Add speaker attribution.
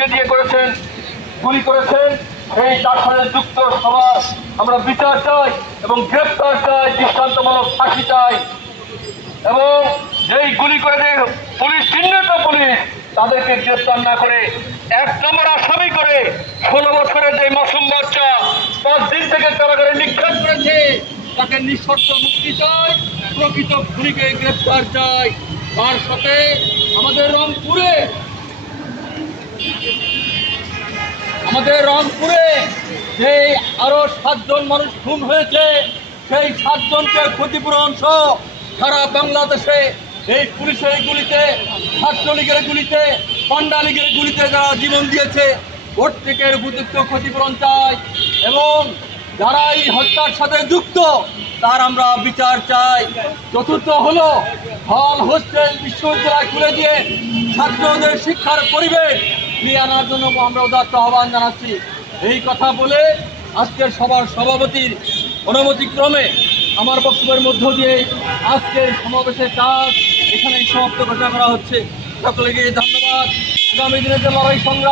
Speaker 1: উস্কে দিয়ে করেছেন, গুলি করেছেন, এই তার সাথে যুক্ত সবার আমরা বিচার চাই এবং গ্রেপ্তার চাই, দৃষ্টান্তমূলক ফাঁসি চাই। এবং যেই গুলি করে যে পুলিশ চিহ্নিত পুলিশ, তাদেরকে গ্রেপ্তার না করে এক নম্বর আসামি করে ষোলো বছরের যে মাসুম বাচ্চা, পাঁচ দিন থেকে কারাগারে নিক্ষেপ করেছে, তাকে নিঃশর্ত মুক্তি চাই, প্রকৃত খুনিকে গ্রেপ্তার চাই। তার সাথে আমাদের রংপুরে আমাদের রংপুরে যে আরও সাতজন মানুষ খুন হয়েছে, সেই সাতজনকে ক্ষতিপূরণ সহ সারা বাংলাদেশে এই পুলিশের গুলিতে, ছাত্রলীগের গুলিতে, পান্ডা লীগের গুলিতে যারা জীবন দিয়েছে, প্রত্যেকের উপযুক্ত ক্ষতিপূরণ চাই এবং যারা এই হত্যার সাথে যুক্ত, তার আমরা বিচার চাই। চতুর্থ হলো, হল হোস্টেল বিশ্ববিদ্যালয় খুলে দিয়ে ছাত্রদের শিক্ষার পরিবেশ নিয়ে আনার জন্য আমরা উদার্ত আহ্বান জানাচ্ছি। এই কথা বলে আজকের সবার সভাপতির অনুমতিক্রমে আমার বক্তব্যের মধ্য দিয়ে আজকের সমাবেশের কাজ এখানে সমাপ্ত ঘোষণা করা হচ্ছে। সকলকে ধন্যবাদ। আগামী দিনের যে লড়াই সংগ্রাম